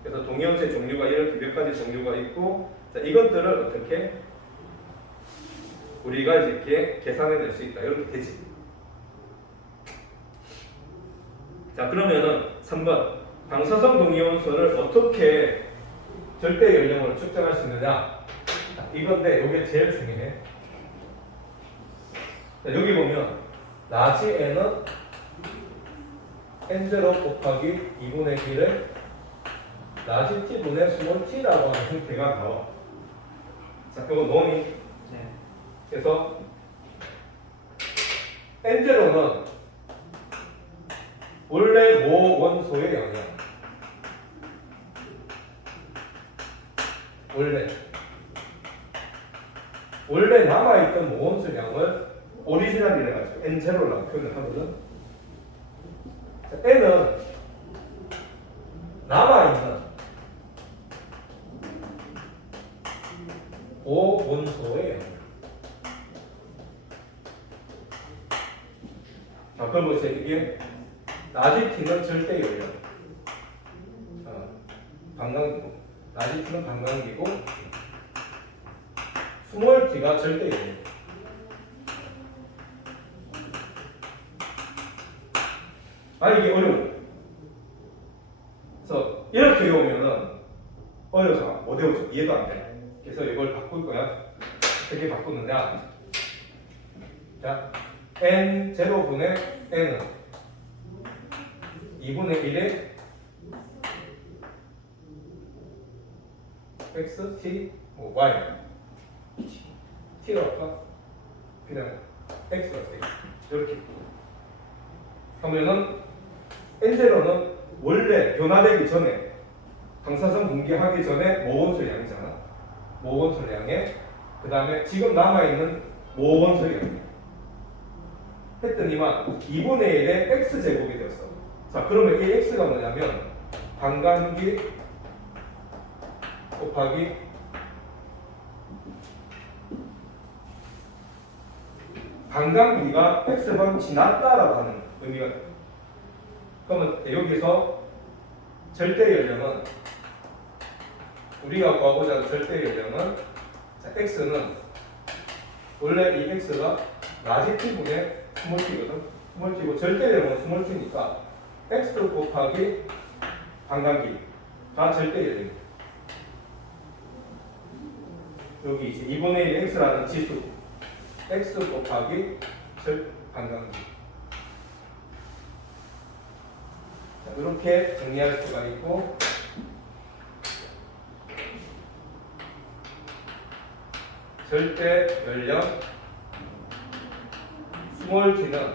그래서 동위원소의 종류가 이렇게 몇 가지 종류가 있고, 자, 이것들을 어떻게 우리가 이렇게 계산해낼 수 있다. 이렇게 되지. 자, 그러면은 3번 방사성 동위원소를 어떻게 절대 연령으로 측정할 수 있느냐? 이건데 이게 제일 중요해. 자, 여기 보면 라지 n은 n0 곱하기 2분의 1을 라지 t분의 스몰 t라고 하는 형태가 나와. 자, 그거 뭐니? 네. 그래서 n0는 원래 모 원소의 양이야. 원래 남아있던 모 원소 양을 오리지널이라 가지고 n0라고 표현을 하거든. n은 남아있는 모 원소의 양이야. 자, 그럼 이제 이게 라지 t는 절대 연령. 반감기고, 라지 t는 반감기고, 스몰 t가 절대 연령. 이게 어려워. 그래서 이렇게 외우면은 어려워서 못 외우죠. 이해도 안 돼. 그래서 이걸 바꿀 거야. 어떻게 바꾸느냐? 자, n 제로분의 n은 2분의 1의 x, t, y t로 할까? 그냥 x가 돼. 이렇게 하면은 n0는 원래 변화되기 전에 방사선 분기하기 전에 모건수량이잖아. 모건수량에 그 다음에 지금 남아있는 모건수량 했더니만 2분의 1의 x제곱이 됐어. 자, 그러면 이 x가 뭐냐면 반감기 곱하기 반감기가 x번 지났다라고 하는 의미가 돼요. 그러면 여기서 절대 연령은 우리가 구하고자 하는 절대 연령은 자, x는 원래 이 x가 라지 t분의 스몰 t거든. 스몰 t고 절대 연령은 스몰 t니까 x 곱하기 반감기가 절대 연령입니다. 여기 이제 2분의 1 x라는 지수 x 곱하기 반감기. 자, 이렇게 정리할 수가 있고 절대 연령 스몰 t는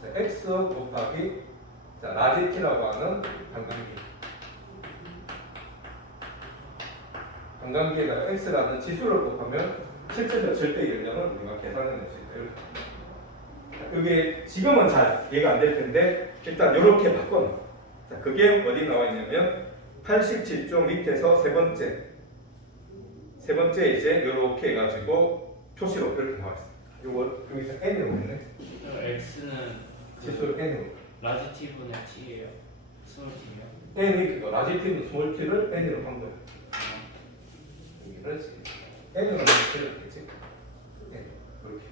자, x 곱하기 자, 라지 t라고 하는 반감기에다가 x라는 지수를 곱하면 실제적 절대 연령을 우리가 계산해낼 수 있다. 이게 지금은 잘 이해가 안 될 텐데 일단 이렇게 바꿔놔. 자, 그게 어디 나와 있냐면 87쪽 밑에서 세 번째 이제 이렇게 해가지고 표시로 이렇게 나와 있어. 요거 여기서 n으로 있네. x는 지수 n으로. 라지 t분의 t예요. 스몰 t예요. n이 그거 라지 t는 스몰 t를 n으로 한 거야. 그렇지. n으로 하면 되겠지. 네, 그렇게.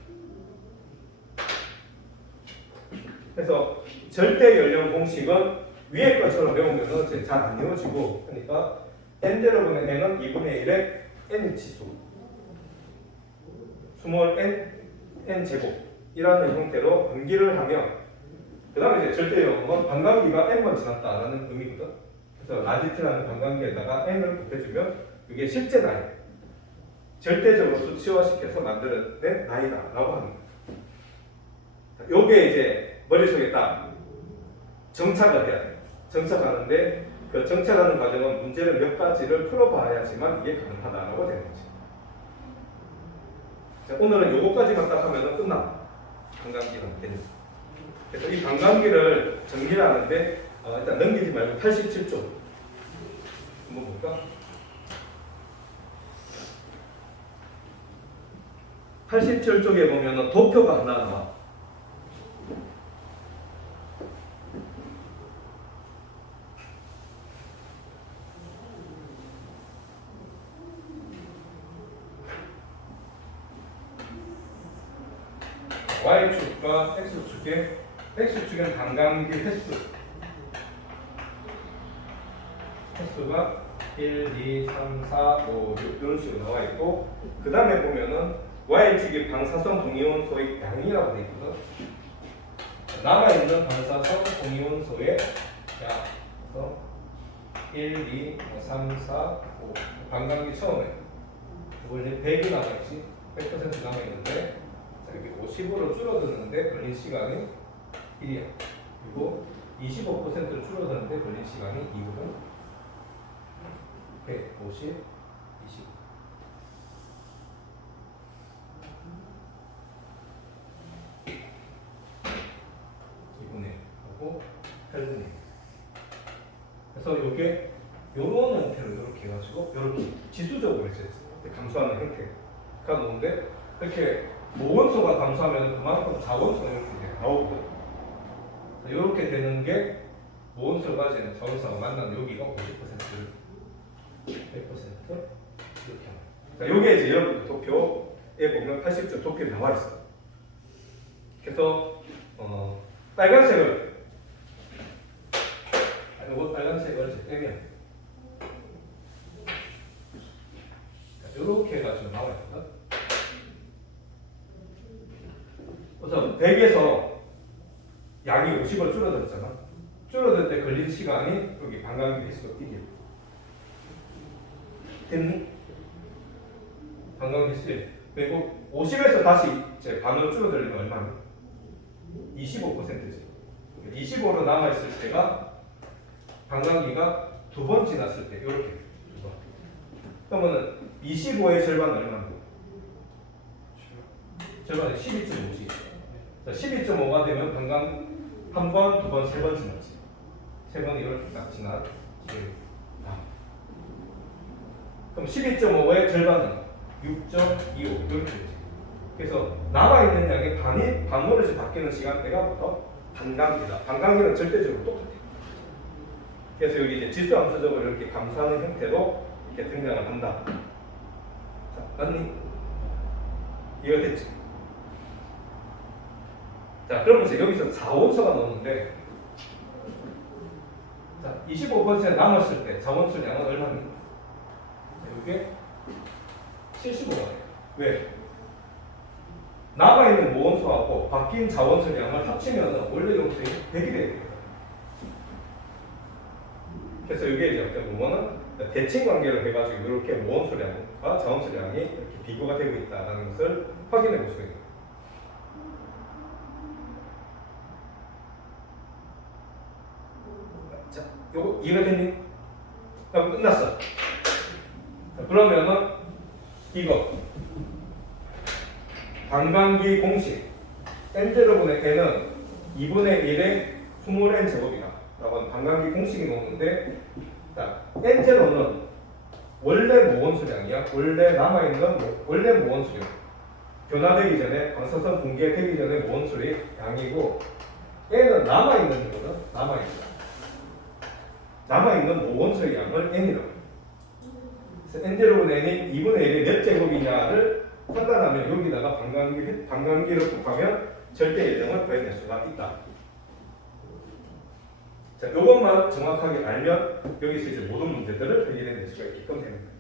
그래서 절대 연령 공식은 위에 것처럼 배우면 잘 안 외워지고 그러니까 n0분의 n은 2분의 1의 n 지수 스몰 n 제곱이라는 형태로 분기를 하면 그 다음에 이제 절대 연령은 반감기가 n번 지났다라는 의미거든. 그래서 라지 t라는 반감기에다가 n을 곱해주면 이게 실제 나이 절대적으로 수치화시켜서 만들어낸 나이다라고 합니다. 요게 이제 머릿속에 딱 정착을 해야 돼요. 정착하는데 그 정착하는 과정은 문제를 몇 가지를 풀어봐야지만 이게 가능하다라고 되는 거지. 자, 오늘은 요거까지만 딱 하면 끝나. 반감기는 되는. 그래서 이 반감기를 정리를 하는데 일단 넘기지 말고 87쪽 한번 볼까? 87쪽에 보면은 도표가 하나 나와. Y축과 X축에 X축은 반감기 횟수가 1, 2, 3, 4, 5, 6 이런 식으로 나와 있고 그 다음에 보면은 Y축이 방사성 동위원소의 양이라고 되어 있거든. 남아있는 방사성 동위원소의 양. 그래서 1, 2, 3, 4, 5 반감기 처음에 원래 100이 남아있지 100% 남아있는데 이렇게 50으로 줄어드는데 걸린 시간이 1이야. 그리고 25% 줄어드는데 걸린 시간이 2거든. 100, 50, 20. 하고 8분의 1. 그래서 이게 요런 형태로 이렇게 해가지고 이렇게 지수적으로 이제 감소하는 형태가 나오는데 이렇게 모원소가 감소하면 그만큼 자원소가 이렇게 나오거든. 이렇게 되는 게 모원소를 가지는 자원소가 만나는 여기가 50%, 100% 이렇게 합니다. 자, 요게 이제 여러분 도표에 보면 80점 도표에 나와 있어. 그래서 빨간색을 이거 빨간색을 이제 빼면 이렇게 해가지고 나와 있거든. 100에서 양이 50을 줄어들었잖아. 줄어들 때 걸린 시간이 여기 반감기 횟수 1이야. 됐니? 반감기 횟수 1. 그리고 50에서 다시 이제 반으로 줄어들면 얼마니? 25%지. 25로 남아있을 때가 반감기가 두 번 지났을 때 이렇게 두 번. 그러면은 25의 절반은 얼마나? 절반에 12.5지. 12.5가 되면 반감 한 번, 두 번, 세 번 지났지. 세 번이 이렇게 딱 지나. 그럼 12.5의 절반은 6.25 이렇게 되지. 그래서 남아있는 양의 반으로 바뀌는 시간대가 부터 반감기다. 반감기는 절대적으로 똑같아요. 그래서 여기 이제 지수함수적으로 이렇게 감소하는 형태로 이렇게 등장을 한다. 자, 맞니? 이해가 됐지? 자, 그러면 이제 여기서 4원소가 나오는데, 자, 25% 남았을 때 자원수 양은 얼마니? 이게 75가 돼요. 왜? 남아있는 모원수하고 바뀐 자원수 양을 합치면 원래 용수이 100이 돼요. 그래서 이게 이제 어떻게 보면은 대칭 관계를 해가지고 이렇게 모원수량과 자원수량이 이렇게 비교가 되고 있다는 것을 확인해 볼 수가 있어요. 자, 요거 이해가 됐니? 그럼 끝났어. 자, 그러면은 이거 반감기 공식 n0분의 n은 2분의 1의 20n 제곱이다 라고 하는 반감기 공식이 나오는데, 자, n0는 원래 모원수량이야. 원래 남아있는 원래 모원수량, 변화되기 전에 방사선 붕괴되기 전에 모원수의 양이고, n은 남아있는 거거든. 남아있는 모원수의 양을 n이라고 해요. 그래서 n0분의 n이 2분의 1의 몇 제곱이냐를 판단하면 여기다가 반감기를 곱하면 절대 연령을 구해낼 수가 있다. 자, 이것만 정확하게 알면 여기서 이제 모든 문제들을 해결해낼 수가 있게끔 됩니다.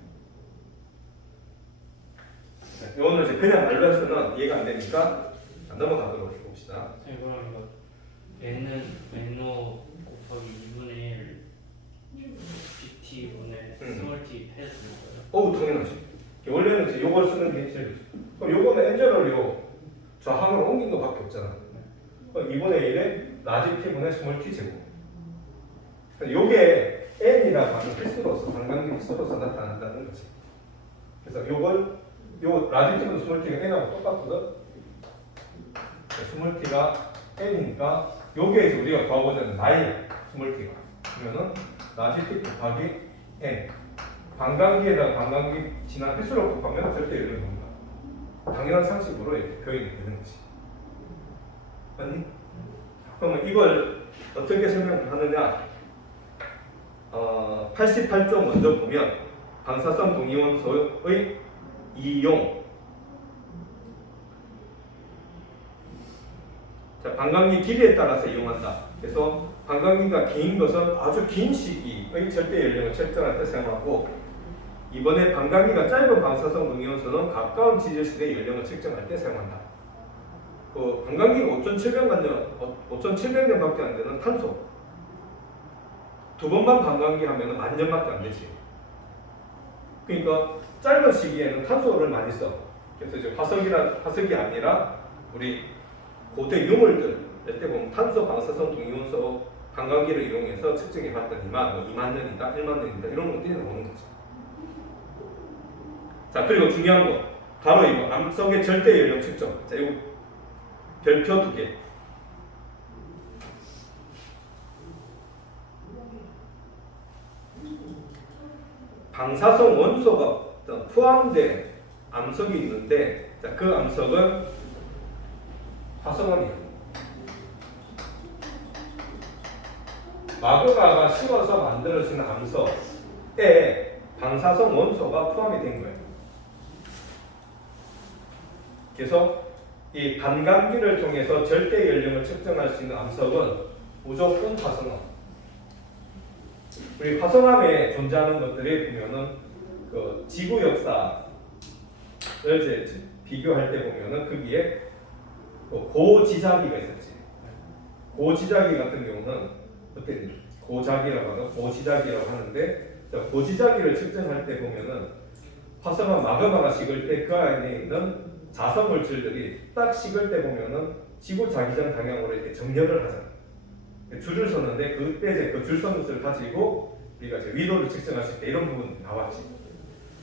자, 이거는 이제 그냥 말로 해서는 이해가 안 되니까 넘어가도록 해봅시다. 그럼 이거 n은 n호 곱하기 2분의 1 bt분의 스몰 t 패스 거예요? 어우, 당연하지. 원래는 이제 요걸 쓰는 게 제일 좋죠. 그럼 요거는 엔젤을 요 좌항으로 옮긴 것밖에 없잖아. 그럼 2분의 1에 라지 t분의 스몰 t 제곱. 요게 n이라고 하는 횟수로서, 반감기 횟수로서 나타난다는 거지. 그래서 요 라지 t분의 스몰 t가 n하고 똑같거든. 스몰 t가 n이니까 요게 이제 우리가 구하고자 하는 나이야. 스몰 t가. 그러면은 라지 t 곱하기 n. 반감기에다가 반감기 지난 횟수로 곱하면 절대 연령이 옵니다. 당연한 상식으로 이렇게 표현이 되는 거지. 맞니? 그러면 이걸 어떻게 설명을 하느냐? 88쪽 먼저 보면 방사선 동위원소의 이용. 자, 반감기 길이에 따라서 이용한다. 그래서 반감기가 긴 것은 아주 긴 시기의 절대 연령을 측정할 때 사용하고, 이번에 반감기가 짧은 방사선 동위원소는 가까운 지질실의 연령을 측정할 때 사용한다. 그 반감기가 5,700년밖에 안 되는 탄소. 두 번만 반감기 하면 10,000년밖에 안 되지. 그러니까 짧은 시기에는 탄소를 많이 써. 그래서 이제 화석이 아니라 우리 고대 유물들 때 보면 탄소 방사선 동위원소 반감기를 이용해서 측정해 봤더니만 20,000년이다, 10,000년이다 이런 것들이 나오는 거지. 자, 그리고 중요한 거 바로 이거 암석의 절대 연령 측정. 자, 이거 별표 2개. 방사성 원소가 포함된 암석이 있는데, 자, 그 암석은 화성암이에요. 마그마가 식어서 만들어지는 암석에 방사성 원소가 포함이 된 거예요. 그래서 이 반감기를 통해서 절대 연령을 측정할 수 있는 암석은 무조건 화성암. 우리 화성암에 존재하는 것들이 보면은 그 지구 역사를 이제 비교할 때 보면은 거기에 또 고지자기가 있었지. 고지자기 같은 경우는 어때? 고자기라고 하고 고지자기라고 하는데 자, 고지자기를 측정할 때 보면은 화성화 마그마가 식을 때 그 안에 있는 자성 물질들이 딱 식을 때 보면은 지구 자기장 방향으로 이렇게 정렬을 하잖아. 줄을 섰는데 그때 이제 그 줄 선 것을 가지고 우리가 이제 위도를 측정할 수 있다 이런 부분 나왔지.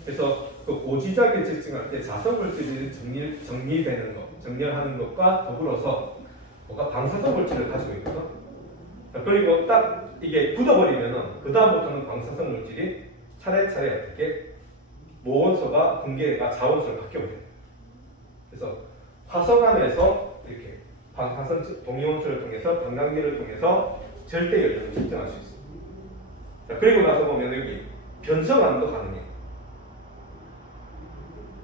그래서 그 고지자기 측정할 때 자성 물질이 정리되는 것, 정렬하는 것과 더불어서 뭔가 방사성 물질을 가지고 있거든. 자, 그리고 딱 이게 굳어버리면은 그 다음부터는 방사성 물질이 차례차례 어떻게 모원소가 분계가 자원소로 바뀌어버려요. 그래서 화성 안에서 이렇게 방사성 동위원소를 통해서 반감기를 통해서 절대 연료를 측정할 수 있어요. 자, 그리고 나서 보면 여기 변성암도 가능해.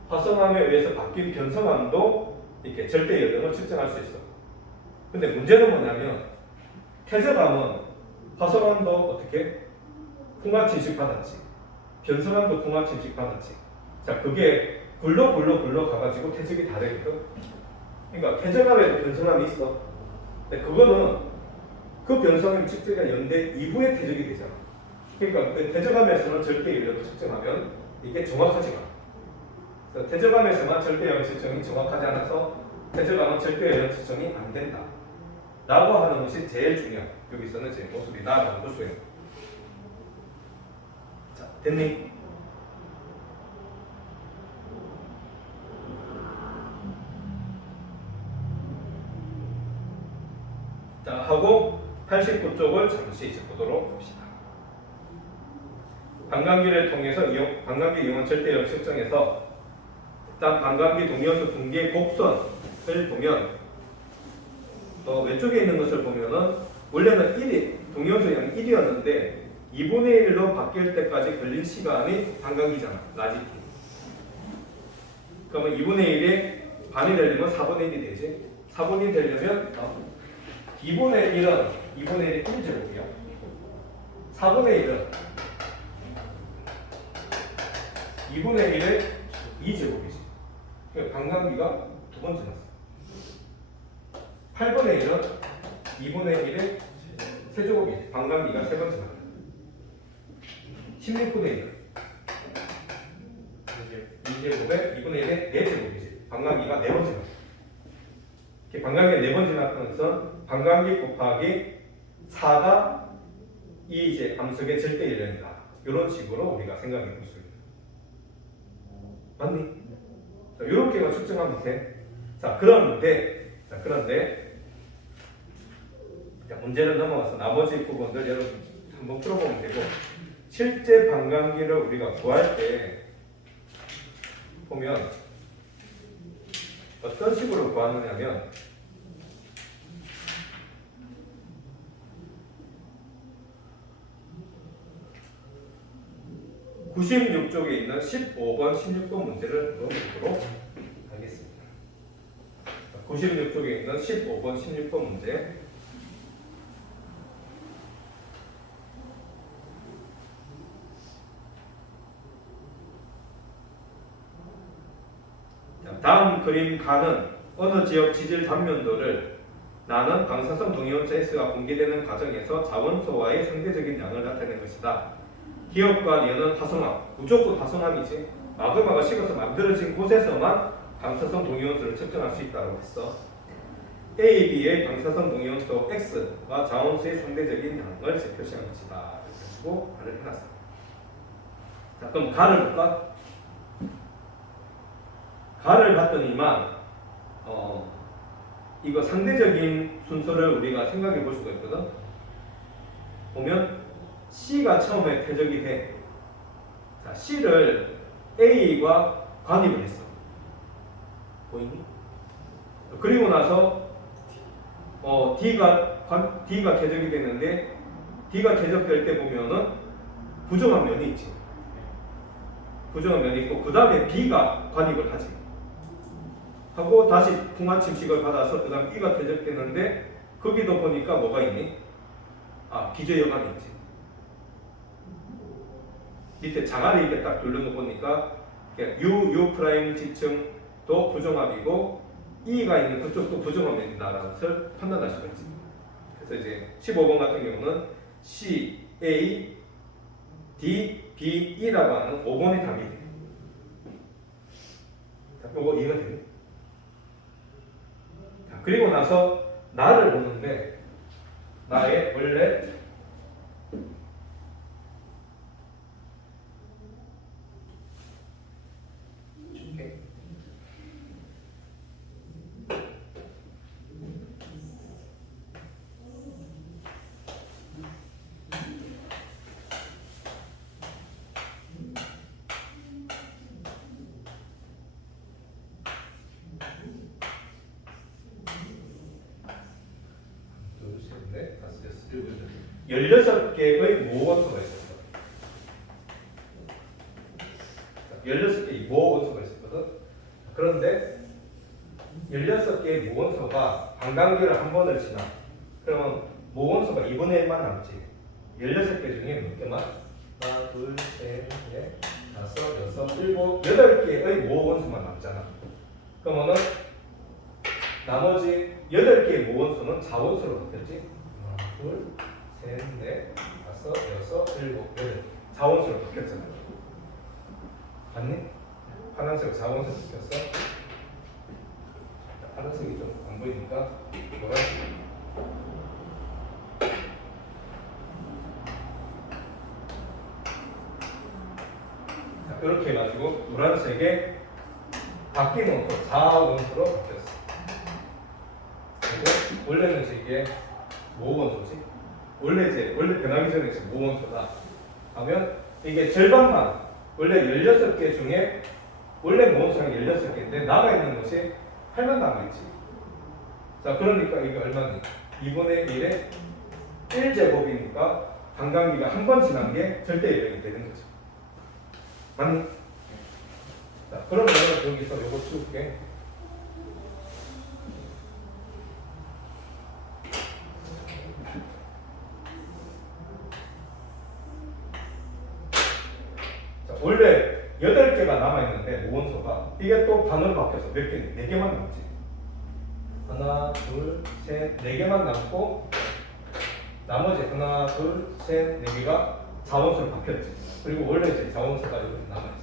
화성암에 의해서 바뀐 변성암도 이렇게 절대 연료를 측정할 수 있어. 근데 문제는 뭐냐면 태저암은 화성암도 어떻게 풍화 침식 받았지. 변성암도 풍화 침식 받았지. 자, 그게 굴러 가가지고 태적이 다 되거든. 그러니까 태저암에도 변성암이 있어. 근데 그거는 그 변성암 측정이 연대 이후에 태적이 되잖아. 그러니까 그 태저암에서는 절대 연료를 측정하면 이게 정확하지가 않아. 그래서 태저감에서만 절대 연료 측정이 정확하지 않아서 태저감은 절대 연료 측정이 안 된다 라고 하는 것이 제일 중요한 여기서는 제 모습이 나아가는 것이에요. 자, 됐니? 자, 하고 89쪽을 잠시 이제 보도록 합시다. 반감기를 통해서 반감기 이용한 절대 연료 측정에서 일단 반감기 동위원소 분기의 곡선을 보면 왼쪽에 있는 것을 보면은 원래는 1이 동위원소 양이 1이었는데 2분의 1로 바뀔 때까지 걸린 시간이 반감기잖아. 라지 t. 그러면 2분의 1이 반이 되려면 4분의 1이 되지. 4분의 1이 되려면 2분의 1이 1제곱이야. 4분의 1은 2분의 1의 2제곱이지. 반감기가 두 번 지났어. 8분의 1은 2분의 1의 세제곱이지. 반감기가 세 번 지났어. 16분의 1은 2제곱에 2분의 1의 4제곱이지. 반감기가 네 번 지났어. 반감기가 네 번 지났다는 것은 반감기 곱하기 4가 이 이제 암석의 절대 연령이다. 이런 식으로 우리가 생각해 볼 수 있다. 맞니? 자, 이렇게만 측정하면 돼. 자, 그런데 자, 문제를 넘어가서 나머지 부분들 여러분 한번 풀어보면 되고 실제 반감기를 우리가 구할 때 보면 어떤 식으로 구하느냐면 (96쪽에) 있는 15번, 16번 문제를 풀어보도록 하겠습니다. 96쪽에 있는 15번, 16번 문제. 다음 그림 가는 어느 지역 지질 단면도를 나는 방사성 동위원소 S가 분기되는 과정에서 자원소와의 상대적인 양을 나타내는 것이다. 기업과 연은 화성암, 무조건 화성암이지. 마그마가 식어서 만들어진 곳에서만 방사성 동위원소를 측정할 수 있다고 했어. A, B의 방사성 동위원소 X와 자원소의 상대적인 양을 표시한 것이다. 그래가지고 가를 해놨어. 자, 그럼 가를 볼까? 가를 봤더니만 이거 상대적인 순서를 우리가 생각해 볼 수가 있거든. 보면 C가 처음에 퇴적이 돼. 자, C를 A가 관입을 했어. 보이니? 그리고 나서 D가 퇴적이 되는데 D가 퇴적될 때 보면은 부정한 면이 있지. 부정한 면이 있고 그 다음에 B가 관입을 하지. 하고 다시 풍화 침식을 받아서 그 다음 B가 퇴적되는데 거기도 보니까 뭐가 있니? 기저여관이 있지. 밑에 자갈이 이렇게 딱 둘러놓고 보니까 U 프라임 지층도 부정합이고 E가 있는 그쪽도 부정하면 된다라는 것을 판단할 수가 있지. 그래서 이제 15번 같은 경우는 C, A, D, B, E라고 하는 5번의 답이 돼. 자, 요거 이해가 되니? 자, 그리고 나서 나를 보는데 나의 원래 줄게. 둘, 셋, 넷, 다섯, 여섯, 일곱, 여덟. 16개의 모원수가 있었어. 16개의 모원수가 있었거든. 그런데 16개의 모원수가 관광기를 한 번을 지나. 그러면 모원수가 2분의 1만 남지. 16개 중에 몇 개만? 하나, 둘, 셋, 넷, 다섯, 여섯, 일곱, 8개의 모원수만 남잖아. 그러면은 나머지 8개의 모원수는 자원수로 바뀌었지. 하나, 둘, 셋, 넷, 다섯, 여섯, 일곱, 여덟. 자원수로 바뀌었잖아. 봤니? 파란색 자원수로 바뀌었어. 파란색이 좀 안 보이니까 노란색. 자, 이렇게 해가지고 노란색에 바뀐 원소, 자원수로 바뀌었어. 그리고 원래는 이게 모원소지. 원래 변하기 전에 모원소다 하면 이게 절반만, 원래 16개 중에 원래 모원수가 16개인데 남아있는 것이 8만 남아있지. 자, 그러니까 이게 얼마니? 2분의 1에 1제곱이니까 관광기가 한 번 지난 게 절대 이력이 되는 거죠. 맞니? 자, 그러면 여기서 요거 치울게. 자, 원래 8개가 남아있는데 모원소가 이게 또 반으로 바뀌어서 몇 개니? 4개만 남지. 하나, 둘, 셋, 4개만 남고 나머지 하나, 둘, 셋, 4개가 자원수로 바뀌었지. 그리고 원래 이제 자원수가 이렇게 남아있어.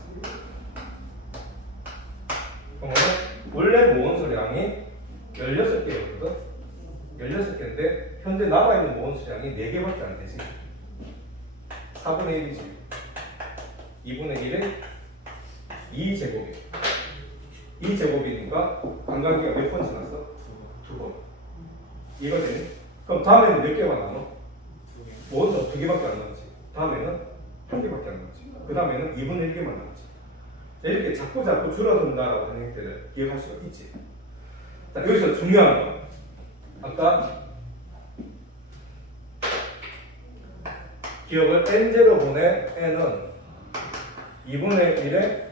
그러면 원래 모원수량이 16개였거든. 16개인데 현재 남아있는 모원수량이 4개밖에 안 되지. 4분의 1이지. 2분의 1은 2제곱이야. 2제곱이니까 관광기가 몇 번 지났어? 2번. 이해가 되니? 그럼 다음에는 몇 개가 남아? 모원수 2개밖에 안 남지. 다음에는 1개밖에 안 남지. 그 다음에는 2분의 1개만 남지. 이렇게 자꾸 줄어든다라고 하는 것들을 기억할 수가 있지. 자, 여기서 중요한 거. 아까 기억을 n0분의 n은 2분의 1에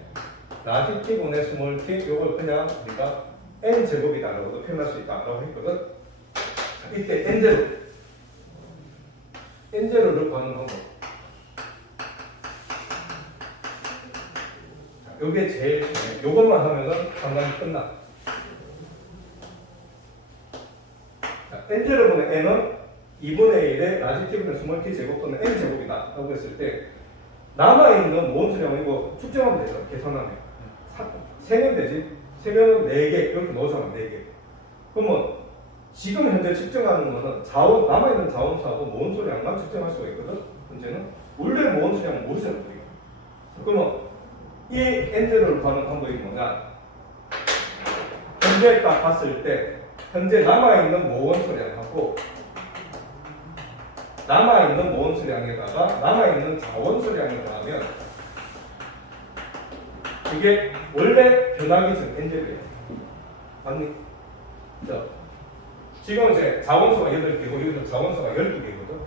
라지 t분의 스몰 t, 이걸 그냥 우리가 n제곱이다라고도 표현할 수 있다라고 했거든. 자, 이때 n제로를 구하는 방법. 자, 요게 제일 중요해. 요것만 하면은 상당히 끝나. 자, n제로분의 n은 2분의 1에 라지 t분의 스몰 t 제곱 또는 n제곱이다 라고 했을 때 남아있는 모원수량은 이거 축제하면 되죠. 계산하면 3면 되지. 3명은 4개 이렇게 넣어서만 4개. 그러면 지금 현재 측정하는 거는 남아있는 자원수하고 모원수량만 측정할 수가 있거든. 문제는 원래 모원수량은 모르잖아 우리가. 그러면 이 n제로를 구하는 방법이 뭐냐? 현재 딱 봤을 때 현재 남아있는 모원수량하고 남아있는 모원수량에다가 남아있는 자원수량을 더하면 이게 원래 변하기 전 n제로예요. 맞니? 자, 지금 이제 자원수가 8개고 여기서 자원수가 12개거든.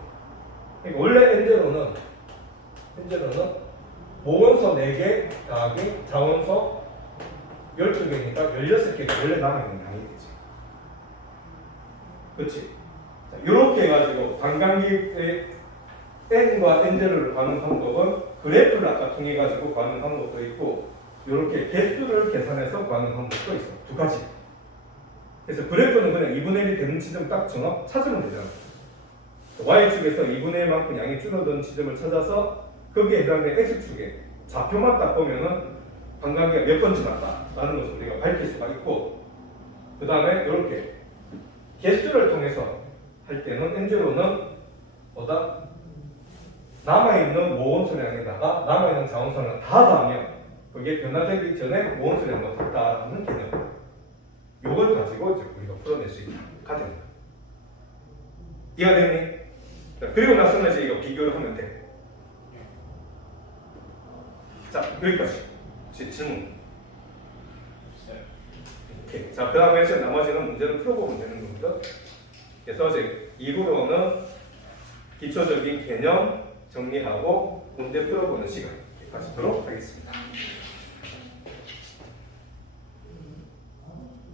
그러니까 원래 n제로는 모원수 4개 더하기 자원수 12개니까 16개가 원래 남아있는 양이 되지. 그렇지? 자, 이렇게 해가지고 관광기의 n과 n제로를 구하는 방법은 그래프를 아까 통해가지고 구하는 방법도 있고 이렇게 개수를 계산해서 구하는 방법도 있어. 두 가지. 그래서 그래프는 그냥 2분의 1이 되는 지점 딱 정확 찾으면 되잖아. Y축에서 2분의 1만큼 양이 줄어든 지점을 찾아서 거기에 해당되는 X축에 좌표만 딱 보면은 관광기가 몇 번 지났다라는 것을 우리가 밝힐 수가 있고, 그 다음에 이렇게 개수를 통해서 할 때는 N0는 뭐다? 남아있는 모원수량에다가 남아있는 자원수량을 다 더하면 그게 변화되기 전에 모원수량을 뒀다라는 개념. 요걸 가지고 이제 우리가 풀어낼 수 있다가 됩니다. 이해가 됐니? 자, 그리고 나서는 이제 이거 비교를 하면 돼. 자, 여기까지. 질문. 오케이. 자, 그 다음에 이제 나머지는 문제를 풀어보면 되는 겁니다. 그래서 이제 2부로는 기초적인 개념 정리하고 문제 풀어보는 시간 가지도록 하겠습니다.